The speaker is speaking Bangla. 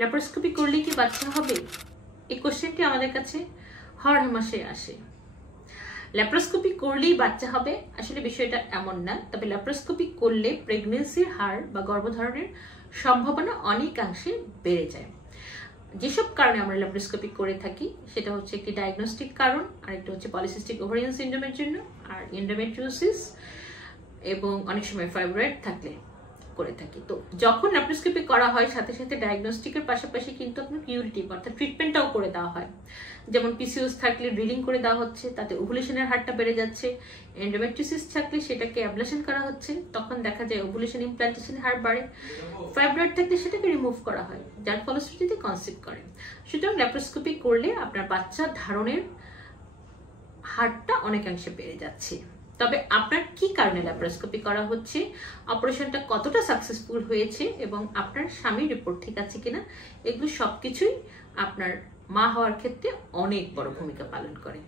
ল্যাপারোস্কোপি করলে কি বাচ্চা হবে? এই কোশ্চেনটি আমাদের কাছে হর হামেশাই আসে। ল্যাপারোস্কোপি করলেই বাচ্চা হবে, আসলে বিষয়টা এমন না। তবে ল্যাপারোস্কোপি করলে প্রেগনেন্সির হার বা গর্ভধারণের সম্ভাবনা অনেকাংশে বেড়ে যায়। যেসব কারণে আমরা ল্যাপারোস্কোপি করে থাকি সেটা হচ্ছে একটি ডায়াগনস্টিক কারণ, আরেকটা হচ্ছে পলিসিস্টিক ওভারিয়ান সিনড্রোমের জন্য, আর এন্ডোমেট্রিওসিস এবং অনেক সময় ফাইব্রয়েড থাকলে করে থাকি। তো যখন ল্যাপারোস্কোপি করা হয় সাথে সাথে ডায়াগনস্টিকের পাশাপাশি কিন্তু আপনার কিউরেটিভ অর্থাৎ ট্রিটমেন্টটাও করে দেওয়া হয়। যেমন পিসিওএস থাকলে ড্রিলিং করে দেওয়া হচ্ছে, তাতে ওভুলেশনের হারটা বেড়ে যাচ্ছে। এন্ডোমেট্রিওসিস থাকলে সেটাকে অ্যাবলেশন করা হচ্ছে, তখন দেখা যায় ওভুলেশন ইমপ্ল্যান্টেশনের হার বাড়ে। ফাইব্রয়েড থাকলে সেটাকে রিমুভ করা হয়, যার ফলশ্রুতিতে কনসিভ করে। সুতরাং ল্যাপারোস্কোপি করলে আপনার বাচ্চা ধারণের হারটা অনেকাংশে বেড়ে যাচ্ছে। তবে আপনার কি কারণে ল্যাপারোস্কোপি করা হচ্ছে, অপারেশনটা কতটা সাকসেসফুল হয়েছে এবং আপনার স্বামীর রিপোর্ট ঠিক আছে কিনা, এগুলো সবকিছুই আপনার মা হওয়ার ক্ষেত্রে অনেক বড় ভূমিকা পালন করে।